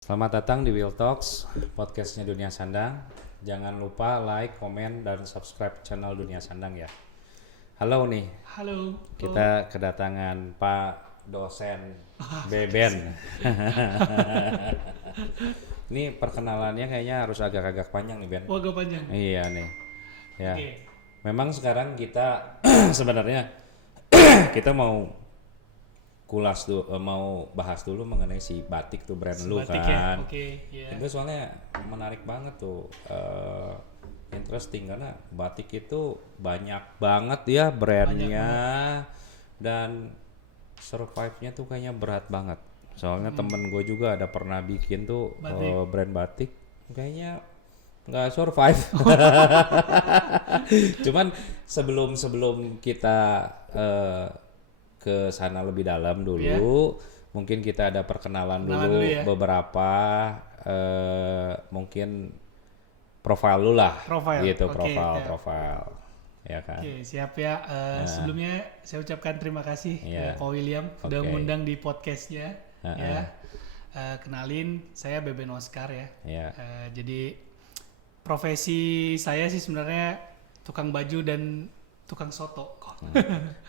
Selamat datang di Will Talks, podcastnya Dunia Sandang. Jangan lupa like, komen, dan subscribe channel Dunia Sandang ya. Halo nih, Halo. kita kedatangan Pak dosen Beben. Ini perkenalannya kayaknya harus agak-agak panjang nih Ben. Agak panjang. Iya nih, ya. Oke. Memang sekarang kita sebenarnya kita mau mau bahas dulu mengenai si batik tuh brand lu Batik kan. ya. Oke, ya. Itu soalnya menarik banget tuh, interesting karena batik itu banyak banget ya brandnya dan survive-nya tuh kayaknya berat banget. Soalnya temen gue juga ada pernah bikin tuh brand batik, kayaknya nggak survive. Cuman sebelum kita ke sana lebih dalam dulu, mungkin kita ada perkenalan dulu ya. beberapa mungkin profil lu lah, gitu. Oke, profil ya kan. Oke, siap ya. Sebelumnya saya ucapkan terima kasih ke Ko William sudah Oke. mengundang di podcastnya. Ya. Kenalin, saya Beben Oscar ya. Jadi profesi saya sih sebenarnya tukang baju dan tukang soto.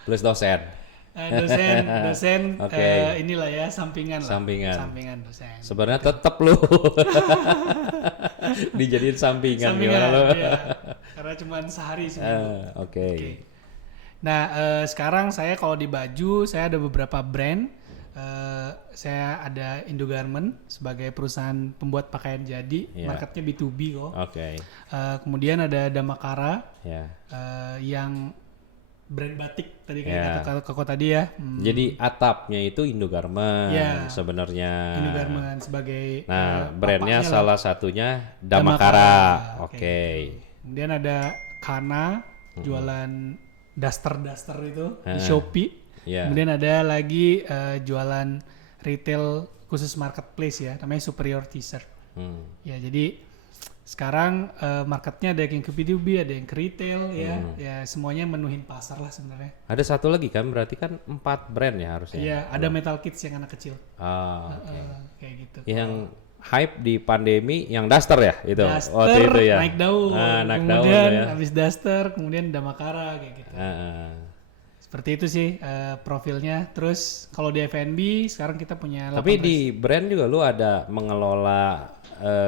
Plus dosen. Dosen Oke. inilah ya sampingan dosen. Sebenarnya tetap lu dijadiin sampingan gimana lu? Ya. Karena cuma sehari seminggu. Oke. Nah sekarang saya kalau di baju saya ada beberapa brand. Saya ada Indogarment sebagai perusahaan pembuat pakaian jadi, marketnya B2B kok. Oke. Kemudian ada Damakara Ya. yang brand batik tadi kayak kata Koko tadi ya. Jadi atapnya itu Indogarment sebenarnya. Indogarment sebagai brandnya salah satunya Damakara. Oke. Kemudian ada Kana jualan daster itu di Shopee. Kemudian ada lagi jualan retail khusus marketplace ya, namanya Superior T-shirt. Ya jadi sekarang marketnya ada yang ke B2B, ada yang ke retail ya semuanya menuhin pasar lah sebenarnya. Ada satu lagi kan, berarti kan 4 brand ya harusnya. Iya, ada Metal Kids yang anak kecil. Kayak gitu. Yang hype di pandemi yang Duster ya itu. Duster, waktu itu ya. naik daun. Kemudian habis Duster, kemudian Damakara kayak gitu. Seperti itu sih profilnya. Terus kalau di F&B sekarang kita punya. Tapi di brand juga lu ada mengelola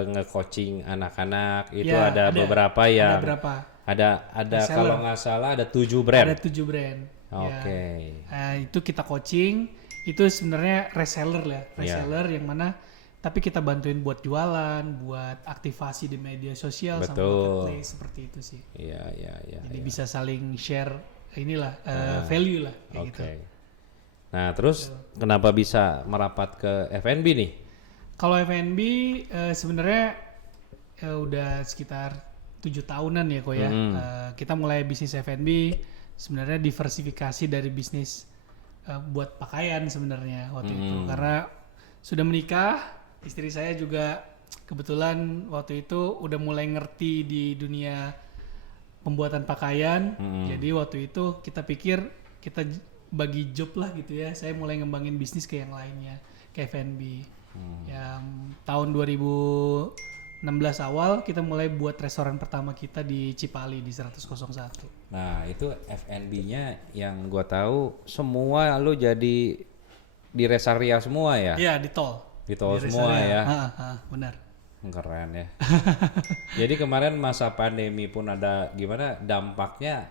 nge-coaching anak-anak itu Ya, ada beberapa yang ada berapa? ada kalau nggak salah ada 7 brand. Ada 7 brand. Oke. Itu kita coaching, itu sebenarnya reseller lah, yang mana tapi kita bantuin buat jualan, buat aktivasi di media sosial sama marketplace seperti itu sih. Iya. Jadi bisa saling share inilah value lah kayak gitu. Nah, terus kenapa bisa merapat ke F&B nih? Kalau F&B sebenarnya udah sekitar 7 tahunan ya kok ya. Kita mulai bisnis F&B sebenarnya diversifikasi dari bisnis buat pakaian sebenarnya waktu itu. Karena sudah menikah, istri saya juga kebetulan waktu itu udah mulai ngerti di dunia pembuatan pakaian. Jadi waktu itu kita pikir kita bagi job lah gitu ya. Saya mulai ngembangin bisnis ke yang lainnya, ke F&B. Yang tahun 2016 awal kita mulai buat restoran pertama kita di Cipali di 10001. Nah, itu F&B-nya yang gua tahu semua lu jadi di rest area semua ya? Iya, di tol. Di tol semua ya? Benar. Keren ya. Jadi kemarin masa pandemi pun ada gimana dampaknya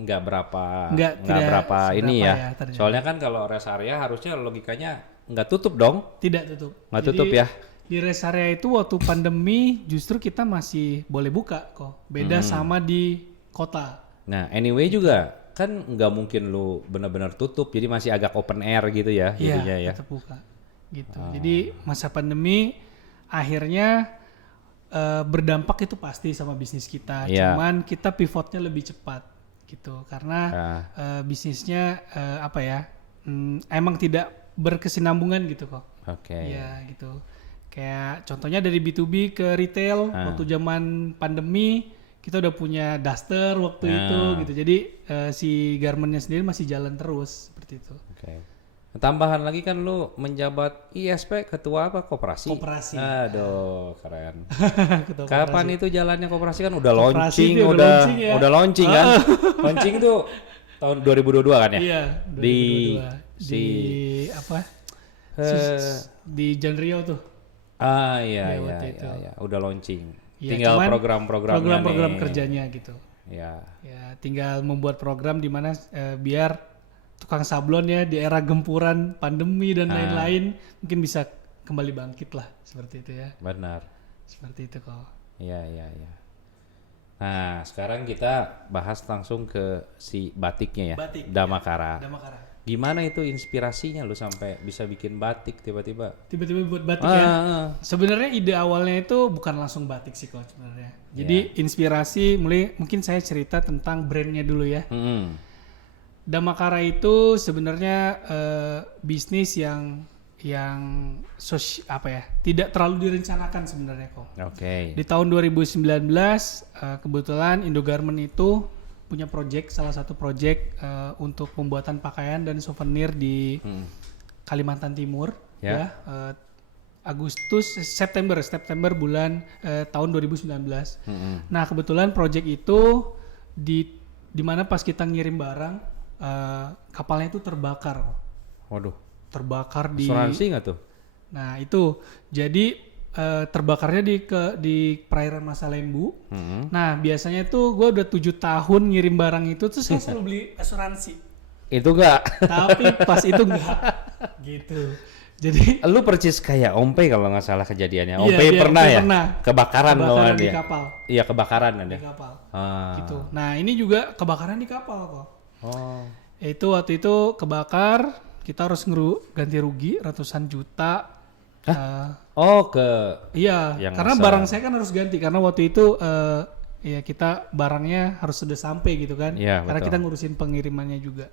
nggak berapa ini ya. Soalnya kan kalau rest area harusnya logikanya nggak tutup dong? Tidak tutup. Nggak tutup ya? Di rest area itu waktu pandemi justru kita masih boleh buka kok. Beda sama di kota. Nah anyway juga kan nggak mungkin lu benar-benar tutup, jadi masih agak open air gitu ya. Iya, tetap buka. Gitu. Jadi masa pandemi akhirnya berdampak itu pasti sama bisnis kita. Cuman kita pivotnya lebih cepat gitu karena bisnisnya emang tidak berkesinambungan gitu kok. Ya gitu. Kayak contohnya dari B2B ke retail waktu zaman pandemi kita udah punya Duster waktu itu gitu. Jadi si garmentnya sendiri masih jalan terus seperti itu. Tambahan lagi kan lu menjabat ISP ketua apa koperasi? Koperasi. Aduh, keren. Ketua Kapan koperasi. itu jalannya koperasi kan udah Koperasi launching, itu udah launching ya. udah launching kan? Launching tuh tahun 2022 kan ya? Iya, 2022. Di Di apa? eh, Di Janrio tuh. iya Ya, iya waktu iya, itu. iya, udah launching. Ya, Tinggal cuman program-programnya program-program nih. kerjanya gitu. Ya. Ya, tinggal membuat program di mana biar tukang sablon ya di era gempuran pandemi dan lain-lain mungkin bisa kembali bangkit lah seperti itu ya. Benar. Seperti itu kok. Iya iya iya. Nah, sekarang kita bahas langsung ke si batiknya ya. Batik, Damakara. Damakara. Gimana itu inspirasinya lu sampai bisa bikin batik tiba-tiba? Tiba-tiba buat batik ya. Ah. Sebenarnya ide awalnya itu bukan langsung batik sih kok sebenarnya. Jadi inspirasi mulai mungkin saya cerita tentang brandnya dulu ya. Damakara itu sebenarnya bisnis yang apa ya, tidak terlalu direncanakan sebenarnya kok. Oke. Di tahun 2019 kebetulan Indogarment itu punya salah satu project untuk pembuatan pakaian dan souvenir di Kalimantan Timur Ya. September bulan tahun 2019. Nah, kebetulan project itu di mana pas kita ngirim barang kapalnya itu terbakar. Waduh. Terbakar di Asuransi nggak tuh? Nah, itu. Jadi terbakarnya di perairan Masa Lembu. Nah, biasanya tuh gue udah 7 tahun ngirim barang itu tuh saya selalu beli asuransi. Itu enggak. Tapi pas itu enggak gitu. Jadi Lu percis kayak Ompe kalau nggak salah kejadiannya. Iya, Ompe iya, pernah Ompe ya? pernah. Kebakaran kalau kebakaran nggak di dia. kapal. Iya, kebakaran kan Di ya. kapal. Ah. Gitu. Nah, ini juga kebakaran di kapal kok. Oh. Itu waktu itu kebakar, kita harus ganti rugi ratusan juta. Oh, ke Iya, Yang karena masa- barang saya kan harus ganti karena waktu itu ya kita barangnya harus sudah sampai gitu kan. Iya, Karena betul. kita ngurusin pengirimannya juga.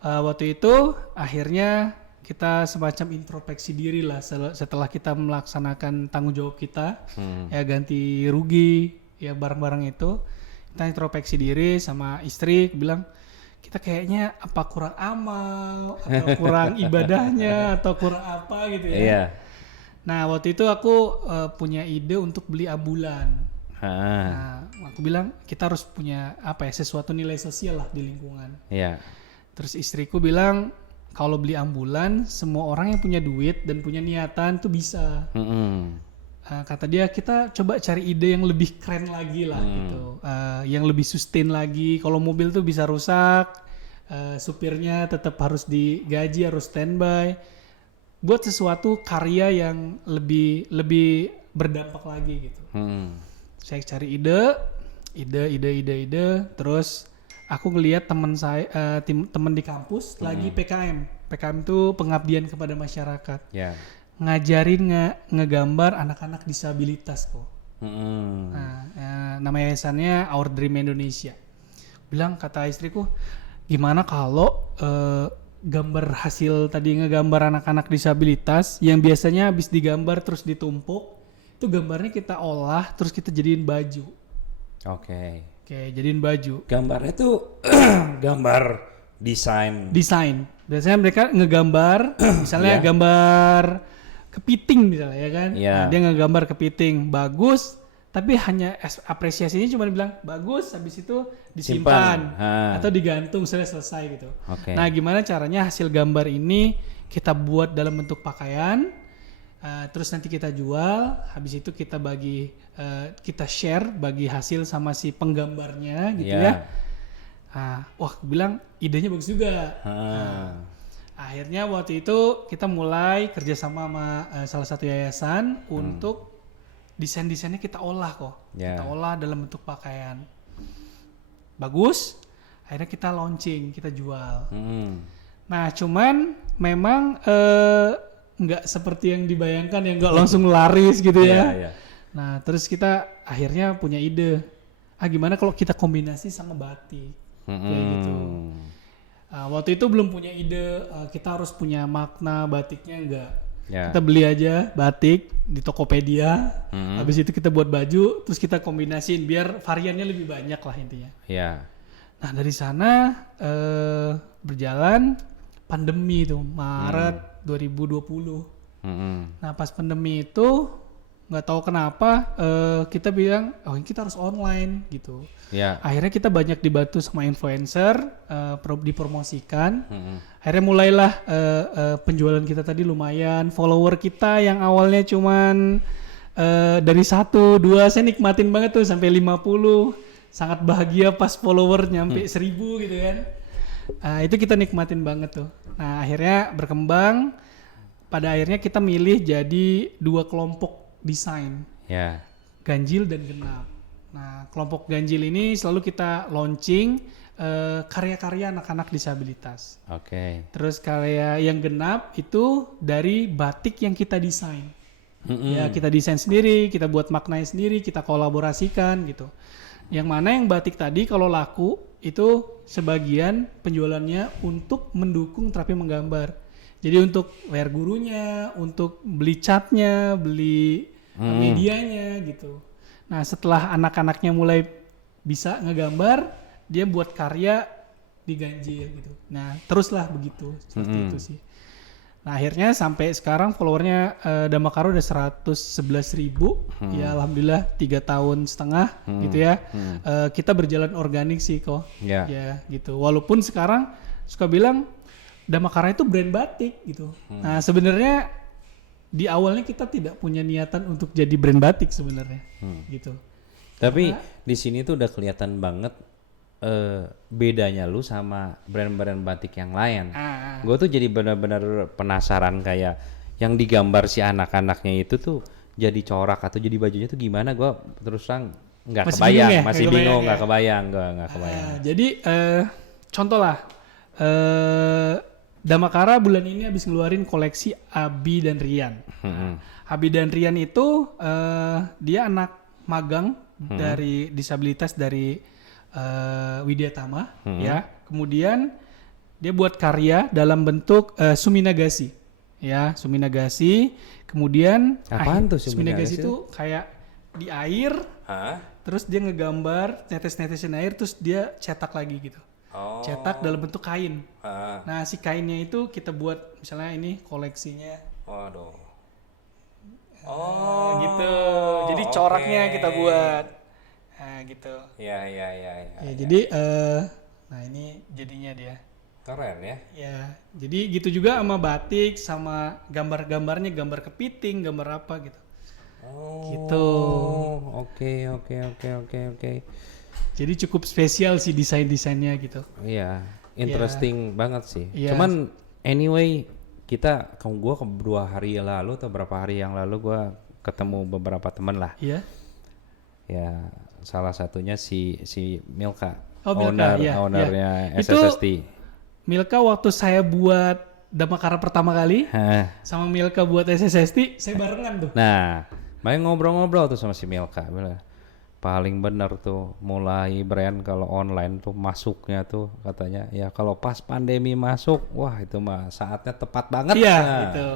Waktu itu akhirnya kita semacam introspeksi diri lah setelah kita melaksanakan tanggung jawab kita, ya ganti rugi, ya barang-barang itu. Kita introspeksi diri sama istri, bilang kita kayaknya apa kurang amal atau kurang ibadahnya atau kurang apa gitu ya. Iya. Nah, waktu itu aku punya ide untuk beli ambulan. Ah. Nah, aku bilang kita harus punya apa ya, sesuatu nilai sosial lah di lingkungan. Iya. Terus istriku bilang kalau beli ambulan semua orang yang punya duit dan punya niatan tuh bisa. Kata dia kita coba cari ide yang lebih keren lagi lah gitu, yang lebih sustain lagi. Kalau mobil tuh bisa rusak, supirnya tetap harus digaji, harus standby. Buat sesuatu karya yang lebih berdampak lagi gitu. Saya cari ide, terus aku ngelihat teman saya, teman di kampus lagi PKM. PKM itu pengabdian kepada masyarakat. Ya. Ngajarin ngegambar anak-anak disabilitas kok. Nah, nama yayasannya Our Dream Indonesia. Bilang kata istriku, gimana kalau gambar hasil tadi ngegambar anak-anak disabilitas yang biasanya habis digambar terus ditumpuk, itu gambarnya kita olah terus kita jadiin baju. Oke. Oke, jadiin baju. Gambarnya tuh gambar desain. Biasanya mereka ngegambar, misalnya Iya. gambar kepiting misalnya ya kan. Iya. Nah, dia ngegambar kepiting bagus, tapi hanya apresiasinya cuma bilang bagus, habis itu disimpan Simpan. atau digantung selesai gitu. Oke. Nah, gimana caranya hasil gambar ini kita buat dalam bentuk pakaian, terus nanti kita jual, habis itu kita kita share bagi hasil sama si penggambarnya gitu Iya. ya. Wah, aku bilang idenya bagus juga. Akhirnya waktu itu kita mulai kerjasama sama salah satu yayasan untuk desain-desainnya kita olah kok. Yeah. Kita olah dalam bentuk pakaian. Bagus. Akhirnya kita launching, kita jual. Nah, cuman memang nggak seperti yang dibayangkan, yang nggak langsung laris gitu ya. Iya. Nah, terus kita akhirnya punya ide. Gimana kalau kita kombinasi sama batik? Kayak gitu. Waktu itu belum punya ide kita harus punya makna batiknya, enggak. Ya. Kita beli aja batik di Tokopedia, habis itu kita buat baju, terus kita kombinasiin biar variannya lebih banyak lah intinya. Ya. Nah, dari sana berjalan pandemi tuh Maret 2020. Nah pas pandemi itu nggak tahu kenapa kita bilang kita harus online gitu. Ya. Akhirnya kita banyak dibantu sama influencer, dipromosikan. Akhirnya mulailah penjualan kita tadi lumayan. Follower kita yang awalnya cuman dari 1, 2, saya nikmatin banget tuh sampai 50. Sangat bahagia pas follower nyampe 1000 gitu kan. Itu kita nikmatin banget tuh. Nah akhirnya berkembang. Pada akhirnya kita milih jadi 2 kelompok desain. Ya. Ganjil dan genap. Nah, kelompok ganjil ini selalu kita launching karya-karya anak-anak disabilitas. Oke. Terus karya yang genap itu dari batik yang kita desain. Ya, kita desain sendiri, kita buat maknanya sendiri, kita kolaborasikan gitu. Yang mana yang batik tadi kalau laku itu sebagian penjualannya untuk mendukung terapi menggambar. Jadi untuk bayar gurunya, untuk beli catnya, beli medianya gitu. Nah setelah anak-anaknya mulai bisa ngegambar, dia buat karya di ganjil gitu. Nah teruslah begitu, seperti itu sih. Nah akhirnya sampai sekarang followernya Damakara udah 111.000. Ya alhamdulillah 3,5 tahun gitu ya. Kita berjalan organik sih kok. Ya gitu. Walaupun sekarang suka bilang Damakara itu brand batik gitu. Nah sebenarnya di awalnya kita tidak punya niatan untuk jadi brand batik sebenarnya, gitu. Tapi di sini tuh udah kelihatan banget bedanya lu sama brand-brand batik yang lain. Gue tuh jadi benar-benar penasaran kayak yang digambar si anak-anaknya itu tuh jadi corak atau jadi bajunya tuh gimana? Gue terus terang nggak kebayang, masih bingung, nggak kebayang, nggak kebayang. Jadi contoh lah. Damakara bulan ini habis ngeluarin koleksi Abi dan Rian. Abi dan Rian itu dia anak magang dari disabilitas dari Widya Tama, ya. Kemudian dia buat karya dalam bentuk suminagasi, ya suminagasi. Kemudian apaan tuh suminagasi itu kayak di air, terus dia ngegambar netes-netesin air, terus dia cetak lagi gitu. Cetak dalam bentuk kain. Nah si kainnya itu kita buat misalnya ini koleksinya. Waduh. Gitu. Jadi coraknya kita buat. Nah gitu. Ya. Jadi nah ini jadinya dia. Keren ya. Ya. Jadi gitu juga sama batik, sama gambar-gambarnya, gambar kepiting, gambar apa gitu. Gitu. Oke. Jadi cukup spesial sih desain-desainnya gitu. Iya, interesting banget sih. Yeah. Cuman anyway, gue 2 hari lalu atau berapa hari yang lalu gue ketemu beberapa teman lah. Iya. Ya, salah satunya si Milka, Itu ownernya SSST. Milka waktu saya buat Damakara pertama kali, sama Milka buat SSST, saya barengan tuh. Nah, main ngobrol-ngobrol tuh sama si Milka, bilang paling bener tuh mulai brand kalau online tuh masuknya tuh katanya ya kalau pas pandemi masuk, wah itu mah saatnya tepat banget. Iya, gitu.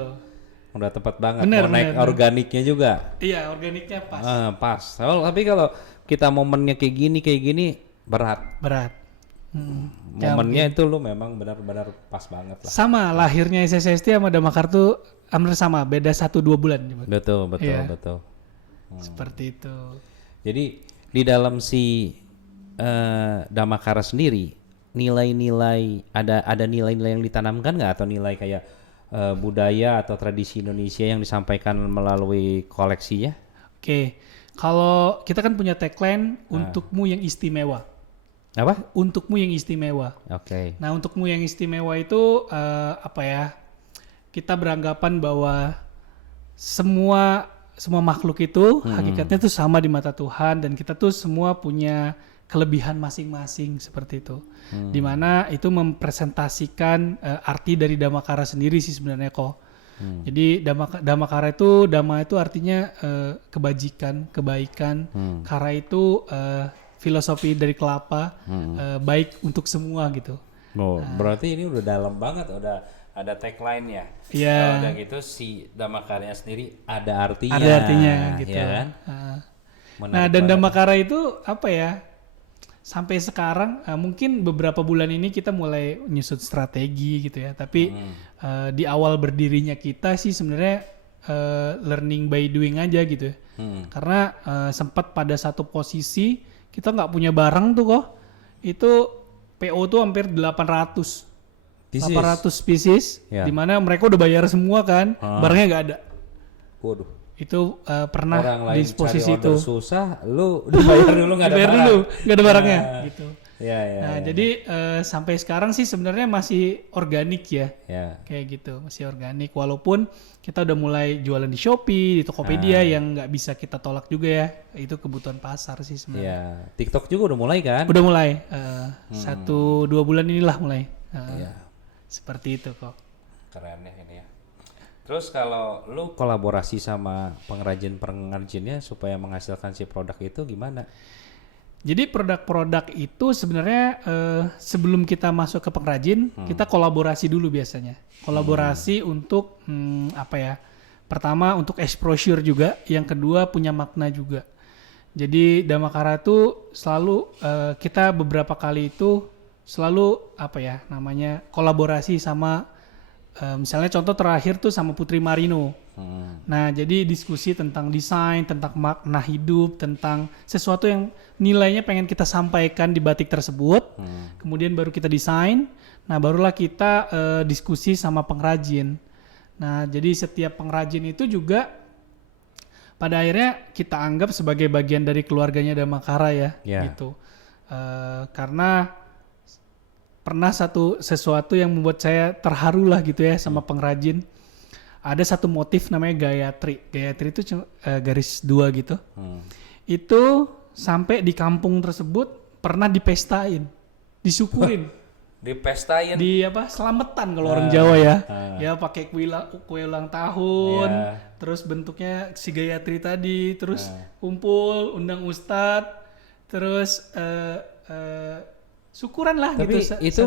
Udah tepat banget. Mau naik organiknya juga. Iya, organiknya pas. Pas. Tapi kalau kita momennya kayak gini berat. Momennya itu lu memang benar-benar pas banget lah. Sama lahirnya SSST sama Damakara tuh hampir sama, beda 1-2 bulan. Betul. Seperti itu. Jadi di dalam si Damakara sendiri nilai-nilai ada nilai-nilai yang ditanamkan nggak atau nilai kayak budaya atau tradisi Indonesia yang disampaikan melalui koleksinya? Oke, kalau kita kan punya tagline untukmu yang istimewa. Apa? Untukmu yang istimewa. Oke. Nah untukmu yang istimewa itu kita beranggapan bahwa semua makhluk itu hakikatnya tuh sama di mata Tuhan dan kita tuh semua punya kelebihan masing-masing seperti itu. Dimana itu mempresentasikan arti dari Damakara sendiri sih sebenarnya kok. Jadi Damakara itu Dama itu artinya kebajikan, kebaikan. Kara itu filosofi dari kelapa, baik untuk semua gitu. Berarti ini udah dalam banget, udah ada tagline-nya. Iya. Kalau udah gitu si Damakara sendiri ada artinya. Ada artinya gitu. Ya kan? Nah dan Damakara itu sampai sekarang mungkin beberapa bulan ini kita mulai nyusut strategi gitu ya. Tapi di awal berdirinya kita sih sebenarnya learning by doing aja gitu. Karena sempat pada satu posisi kita nggak punya barang tuh kok. Itu PO tuh hampir 800 pieces, Ya. dimana mereka udah bayar semua kan, barangnya nggak ada. Waduh. Itu pernah Orang di lain posisi cari order itu. susah, lu dibayar dulu nggak ada Bayar barang. dulu, nggak ada barangnya, gitu. Ya, ya. Nah, jadi sampai sekarang sih sebenarnya masih organik ya, Ya. kayak gitu, masih organik. Walaupun kita udah mulai jualan di Shopee, di Tokopedia yang nggak bisa kita tolak juga ya, itu kebutuhan pasar sih sebenarnya. Ya. TikTok juga udah mulai kan? Udah mulai 1-2 bulan inilah mulai. Iya. Seperti itu kok. Keren ya ini ya. Terus kalau lu kolaborasi sama pengrajinnya supaya menghasilkan si produk itu gimana? Jadi produk-produk itu sebenarnya sebelum kita masuk ke pengrajin, kita kolaborasi dulu biasanya. Kolaborasi untuk apa ya? Pertama untuk exposure juga, yang kedua punya makna juga. Jadi Damakara itu selalu kita beberapa kali itu selalu apa ya namanya kolaborasi sama misalnya contoh terakhir tuh sama Putri Marino. Nah, jadi diskusi tentang desain, tentang makna hidup, tentang sesuatu yang nilainya pengen kita sampaikan di batik tersebut. Kemudian baru kita desain. Nah, barulah kita diskusi sama pengrajin. Nah, jadi setiap pengrajin itu juga pada akhirnya kita anggap sebagai bagian dari keluarganya Damakara ya, gitu. Karena pernah sesuatu yang membuat saya terharu lah gitu ya sama pengrajin. Ada satu motif namanya Gayatri. Gayatri itu garis 2 gitu. Itu sampai di kampung tersebut pernah dipestain, disyukurin. Dipestain. Di apa? Selamatan kalau orang Jawa ya. Ya pakai kue ulang tahun. Terus bentuknya si Gayatri tadi, terus kumpul, undang ustadz, terus syukuran lah. Tapi gitu. itu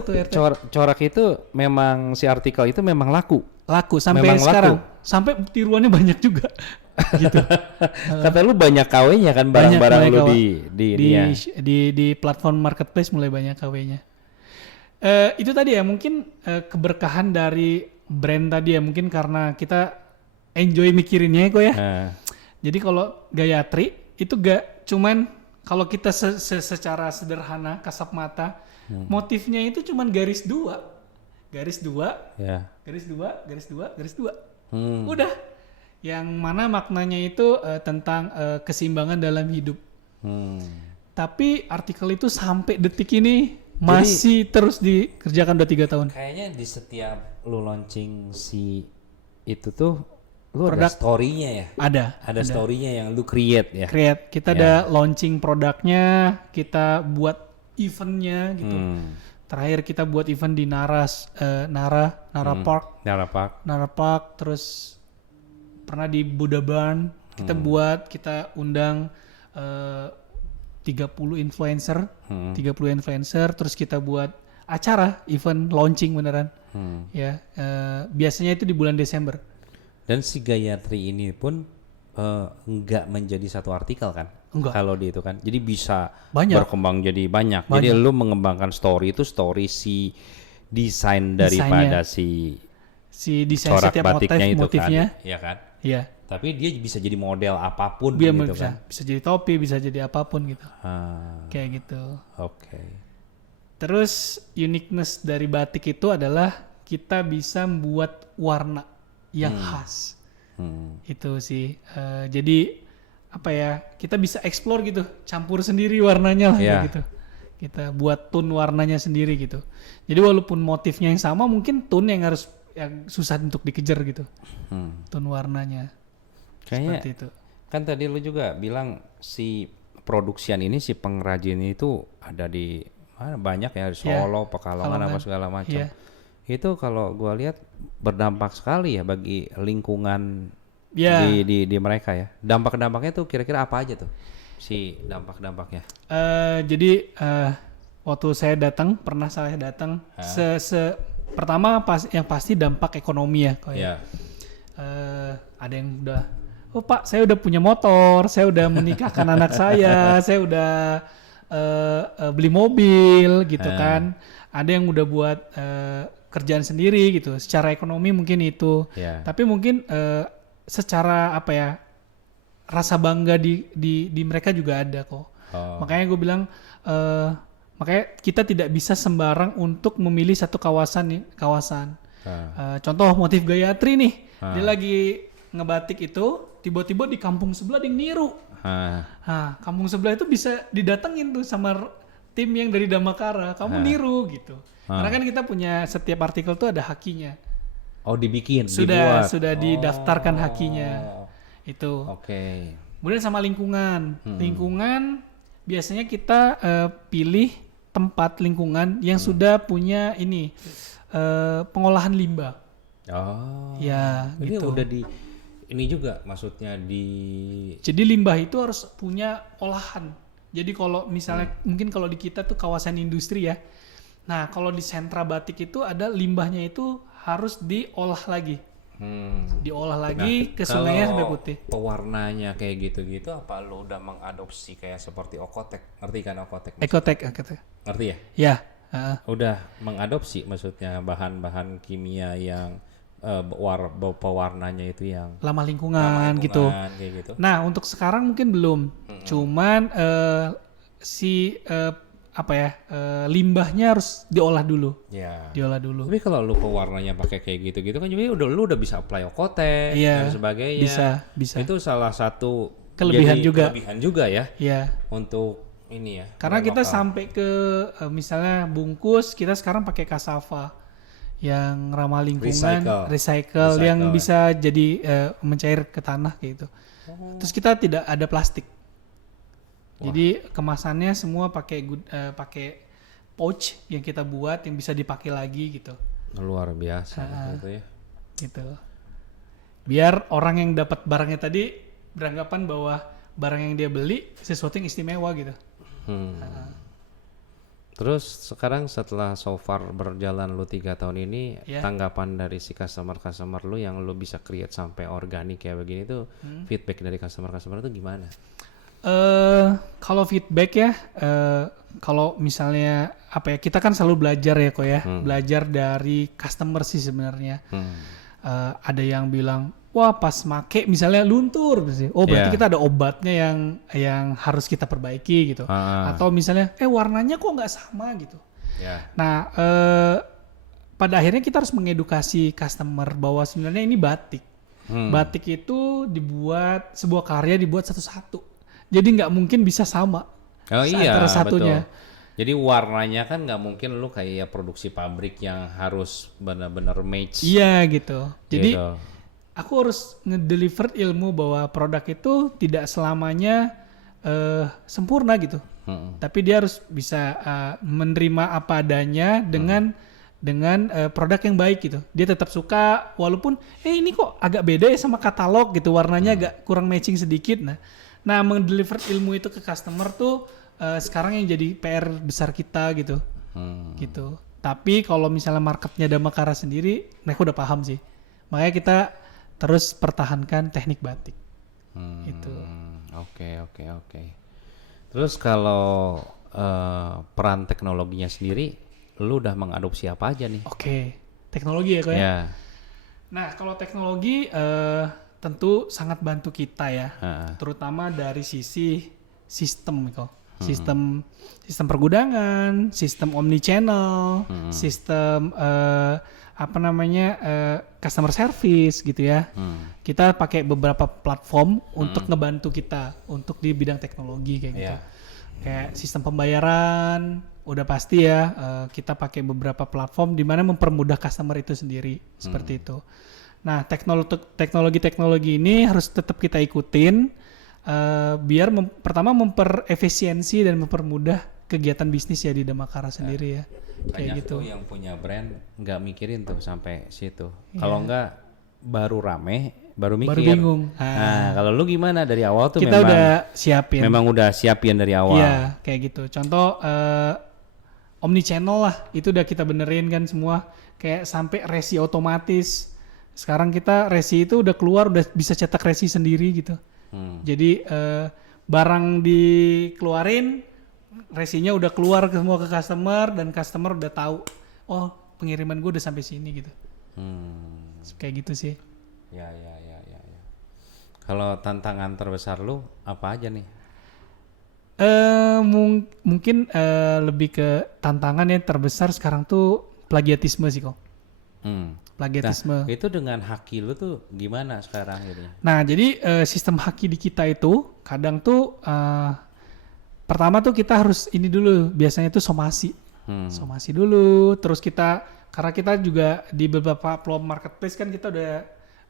corak itu memang si artikel itu memang laku sampai memang sekarang. laku. Sampai tiruannya banyak juga. Gitu. Kata lu banyak KW-nya kan barang-barang lu di platform marketplace mulai banyak KW-nya. Itu tadi ya mungkin keberkahan dari brand tadi ya, mungkin karena kita enjoy mikirinnya kok ya. Jadi kalau Gayatri itu gak cuman kalau kita secara sederhana kasat mata, motifnya itu cuman garis 2. Garis 2, garis 2, garis 2, garis 2. Udah. Yang mana maknanya itu tentang keseimbangan dalam hidup. Tapi artikel itu sampai detik ini masih terus dikerjakan udah 3 tahun. Kayaknya di setiap lu launching si itu tuh lu Produk. ada story-nya ya? Ada story-nya yang lu create ya? Kita ada launching produknya, kita buat eventnya gitu. Terakhir kita buat event di Nara Park, terus pernah di Buddha Barn. Kita undang 30 influencer, terus kita buat acara event launching beneran. Ya, biasanya itu di bulan Desember. Dan si Gayatri ini pun enggak menjadi satu artikel kan? Enggak. Kalau di itu kan. Jadi bisa Banyak. berkembang jadi banyak. Jadi lu mengembangkan story itu story si desain daripada si desain corak setiap batiknya itu motifnya. kan. Iya kan? Iya. Tapi dia bisa jadi model apapun Dia gitu bisa, kan. bisa jadi topi, bisa jadi apapun gitu. Kayak gitu. Oke. Terus uniqueness dari batik itu adalah kita bisa membuat warna yang khas. Itu sih. Jadi apa ya? Kita bisa explore gitu, campur sendiri warnanya lah gitu. Kita buat tone warnanya sendiri gitu. Jadi walaupun motifnya yang sama, mungkin tone yang susah untuk dikejar gitu. Tone warnanya. Kayaknya seperti itu. Kan tadi lu juga bilang si produksian ini, si pengrajin itu ada di mana banyak ya, di Solo, Pekalongan apa segala macam. Itu kalau gua lihat berdampak sekali ya bagi lingkungan di mereka ya. Dampak-dampaknya tuh kira-kira apa aja tuh si dampak-dampaknya? Jadi waktu pernah saya datang, pertama yang pasti dampak ekonomi ya. Ada yang udah, oh Pak, saya udah punya motor, saya udah menikahkan anak saya udah beli mobil gitu Ah. kan. Ada yang udah buat kerjaan sendiri gitu. Secara ekonomi mungkin itu. Ya. Tapi mungkin secara apa ya, rasa bangga di mereka juga ada kok. Oh. Makanya gue bilang makanya kita tidak bisa sembarang untuk memilih satu kawasan. Contoh motif Gayatri nih, dia lagi ngebatik itu, tiba-tiba di kampung sebelah dia niru. Nah, kampung sebelah itu bisa didatengin tuh sama tim yang dari Damakara, kamu niru gitu. Karena kan kita punya setiap artikel tuh ada hakinya. Oh, dibikin, Sudah dibuat. didaftarkan hakinya. Itu. Oke. Kemudian sama lingkungan. Lingkungan biasanya kita pilih tempat lingkungan yang sudah punya ini pengolahan limbah. Oh. Ya, Ini gitu. udah ini juga maksudnya Jadi limbah itu harus punya olahan. Jadi kalau misalnya mungkin kalau di kita tuh kawasan industri ya. Nah, kalau di sentra batik itu ada limbahnya itu harus diolah lagi. Diolah lagi ke sungainya sampai putih. Pewarnanya kayak gitu-gitu apa lu udah mengadopsi kayak seperti Okotek? Ngerti kan Okotek? Ekotek. Ngerti ya? Ya. Udah mengadopsi maksudnya bahan-bahan kimia yang pewarnanya itu yang Lama lingkungan gitu. kayak gitu. Nah, untuk sekarang mungkin belum. Cuman limbahnya harus diolah dulu. Ya. Diolah dulu. Tapi kalau lu pewarnanya pakai kayak gitu-gitu kan juga lu udah bisa apply Okotek Iya, dan sebagainya. bisa. Itu salah satu Kelebihan jadi juga. Kelebihan juga ya Ya. untuk ini ya. Karena kita lokal. sampai ke misalnya bungkus, kita sekarang pakai cassava yang ramah lingkungan, recycle yang bisa jadi mencair ke tanah kayak gitu. Terus kita tidak ada plastik. Jadi kemasannya semua pakai pouch yang kita buat yang bisa dipakai lagi gitu. Luar biasa gitu ya. Gitu. Biar orang yang dapat barangnya tadi beranggapan bahwa barang yang dia beli sesuatu yang istimewa gitu. Terus sekarang setelah so far berjalan lu 3 tahun ini, tanggapan dari si customer lu yang lu bisa create sampai organik kayak begini tuh, feedback dari customer itu gimana? Kalau feedback ya, kalau misalnya apa ya, kita kan selalu belajar ya kok ya, belajar dari customer sih sebenarnya. Ada yang bilang, wah pas make misalnya luntur, oh berarti kita ada obatnya yang harus kita perbaiki gitu. Atau misalnya, warnanya kok nggak sama gitu. Nah, pada akhirnya kita harus mengedukasi customer bahwa sebenarnya ini batik. Batik itu sebuah karya dibuat satu-satu. Jadi nggak mungkin bisa sama antara satunya. Betul. Jadi warnanya kan nggak mungkin lu kayak produksi pabrik yang harus benar-benar match. Iya gitu. Jadi aku harus ngedeliver ilmu bahwa produk itu tidak selamanya sempurna gitu. Tapi dia harus bisa menerima apa adanya dengan produk yang baik gitu. Dia tetap suka walaupun ini kok agak beda ya sama katalog gitu, warnanya agak kurang matching sedikit. Nah, mendeliver ilmu itu ke customer tuh sekarang yang jadi PR besar kita gitu. Gitu. Tapi kalau misalnya marketnya Damakara sendiri, mereka udah paham sih. Makanya kita terus pertahankan teknik batik. Gitu. Oke. Terus kalau peran teknologinya sendiri, lu udah mengadopsi apa aja nih? Oke. Teknologi ya kok ya? Nah, kalau teknologi tentu sangat bantu kita ya, terutama dari sisi sistem kok, sistem pergudangan, sistem omnichannel, sistem customer service gitu ya. Kita pakai beberapa platform untuk ngebantu kita untuk di bidang teknologi kayak gitu. Kayak sistem pembayaran, udah pasti ya kita pakai beberapa platform di mana mempermudah customer itu sendiri seperti itu. Nah, teknologi ini harus tetap kita ikutin biar pertama memperefisiensi dan mempermudah kegiatan bisnis ya di Damakara sendiri ya. Kayak gitu. Tuh yang punya brand nggak mikirin tuh sampai situ. Kalau nggak baru rame, baru mikir. Baru bingung. Nah, kalau lu gimana dari awal tuh kita udah siapin. Memang udah siapin dari awal. Iya, kayak gitu. Contoh omnichannel lah, itu udah kita benerin kan semua. Kayak sampai resi otomatis. Sekarang kita resi itu udah keluar, udah bisa cetak resi sendiri gitu. Jadi barang dikeluarin, resinya udah keluar semua ke customer dan customer udah tahu, oh pengiriman gue udah sampai sini gitu. Kayak gitu sih. Ya. Kalau tantangan terbesar lu apa aja nih? Mungkin lebih ke tantangan yang terbesar sekarang tuh plagiatisme sih kok. Plagiatisme. Nah, itu dengan haki lu tuh gimana sekarang gitu? Nah, jadi sistem haki di kita itu kadang tuh pertama tuh kita harus ini dulu, biasanya tuh somasi. Somasi dulu, terus karena kita juga di beberapa platform marketplace kan kita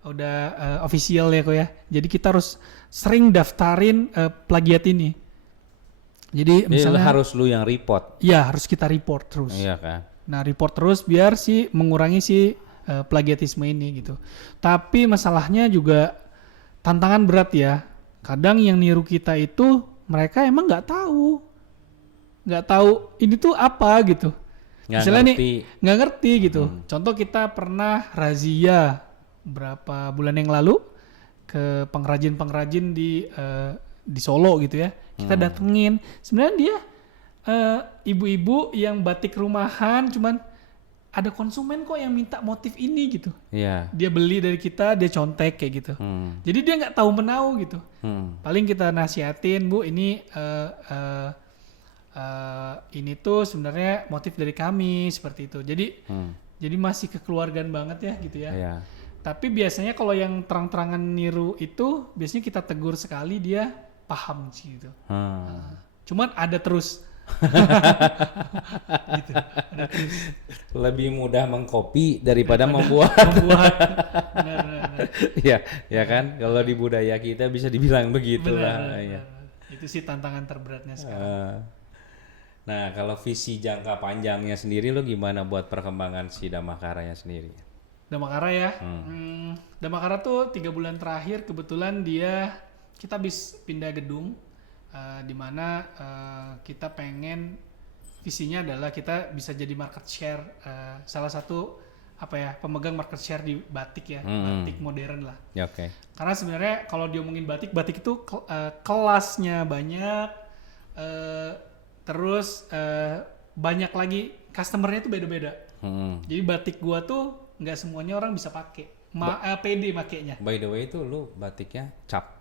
udah official ya kok ya. Jadi kita harus sering daftarin plagiat ini. Jadi misalnya harus lu yang report. Iya, harus kita report terus. Iya kan? Nah, report terus biar mengurangi plagiatisme ini gitu. Tapi masalahnya juga tantangan berat ya. Kadang yang niru kita itu mereka emang nggak tahu ini tuh apa gitu. Misalnya nggak ngerti gitu. Contoh kita pernah razia berapa bulan yang lalu ke pengrajin di Solo gitu ya. Kita datengin. Sebenarnya dia ibu-ibu yang batik rumahan, cuman ada konsumen kok yang minta motif ini gitu. Iya. Dia beli dari kita, dia contek kayak gitu. Jadi dia nggak tahu menau gitu. Paling kita nasihatin, Bu, ini tuh sebenarnya motif dari kami seperti itu. Jadi masih kekeluargaan banget ya gitu ya. Iya. Tapi biasanya kalau yang terang-terangan niru itu biasanya kita tegur sekali dia paham sih gitu. Cuman ada terus. Gitu. Ada terus. Lebih mudah mengcopy daripada membuat. Benar. Iya, ya kan? Kalau di budaya kita bisa dibilang begitu lah. Ya. Itu sih tantangan terberatnya sekarang. Nah, kalau visi jangka panjangnya sendiri lo gimana buat perkembangan si Damakara-nya sendiri? Damakara ya. Damakara tuh 3 bulan terakhir kebetulan kita habis pindah gedung. Di mana kita pengen visinya adalah kita bisa jadi market share salah satu pemegang market share di batik ya, batik modern lah. Ya, oke. Karena sebenarnya kalau diomongin batik itu kelasnya banyak, terus banyak lagi customernya itu beda-beda. Jadi batik gua tuh nggak semuanya orang bisa pakai, pede makainya. By the way itu lu batiknya cap.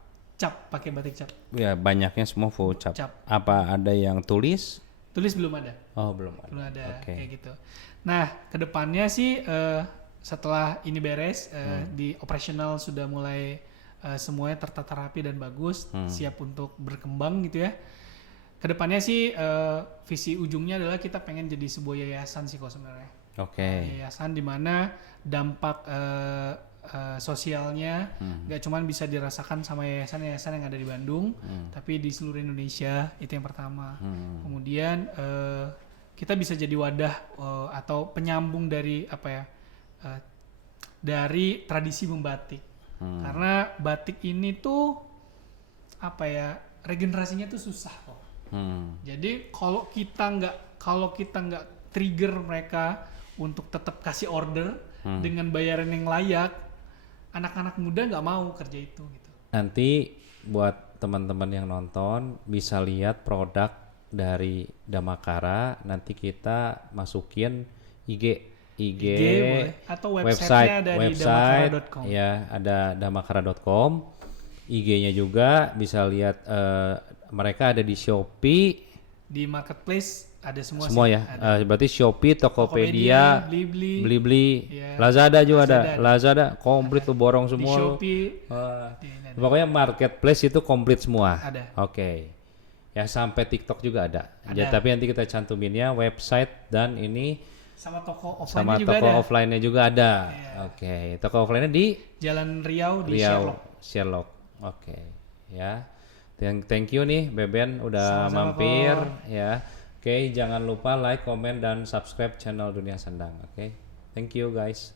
Pakai batik cap. Ya banyaknya semua full cap. Cap. Apa ada yang tulis? Tulis belum ada. Oh belum ada. Belum ada Okay. kayak gitu. Nah kedepannya sih setelah ini beres di operasional sudah mulai semuanya tertata rapi dan bagus, siap untuk berkembang gitu ya. Kedepannya sih visi ujungnya adalah kita pengen jadi sebuah yayasan sih kok sebenarnya. Oke. Yayasan di mana dampak sosialnya nggak cuman bisa dirasakan sama yayasan-yayasan yang ada di Bandung, tapi di seluruh Indonesia. Itu yang pertama. Kemudian kita bisa jadi wadah atau penyambung dari dari tradisi membatik. Karena batik ini tuh regenerasinya tuh susah kok. Jadi kalau kita nggak trigger mereka untuk tetap kasih order dengan bayaran yang layak, anak-anak muda nggak mau kerja itu gitu. Nanti buat teman-teman yang nonton bisa lihat produk dari Damakara, nanti kita masukin IG boleh. Atau website dari damakara.com. Ya, ada damakara.com. IG-nya juga bisa lihat, mereka ada di Shopee, di marketplace ada semua ya. Berarti Shopee, Tokopedia, Blibli, ya. Lazada juga ada. Lazada komplit tuh borong semua. Di Shopee. Pokoknya marketplace itu komplit semua. Ada. Oke. Ya sampai TikTok juga ada. Ya, tapi nanti kita cantuminnya website dan ini sama toko offline-nya juga ada. Ya. Oke. Toko offline-nya di Jalan Riau di Sherlock. Oke. Ya. Thank you nih Beben udah sama-sama mampir ya. Oke, jangan lupa like, comment dan subscribe channel Dunia Sandang. Oke. Thank you guys.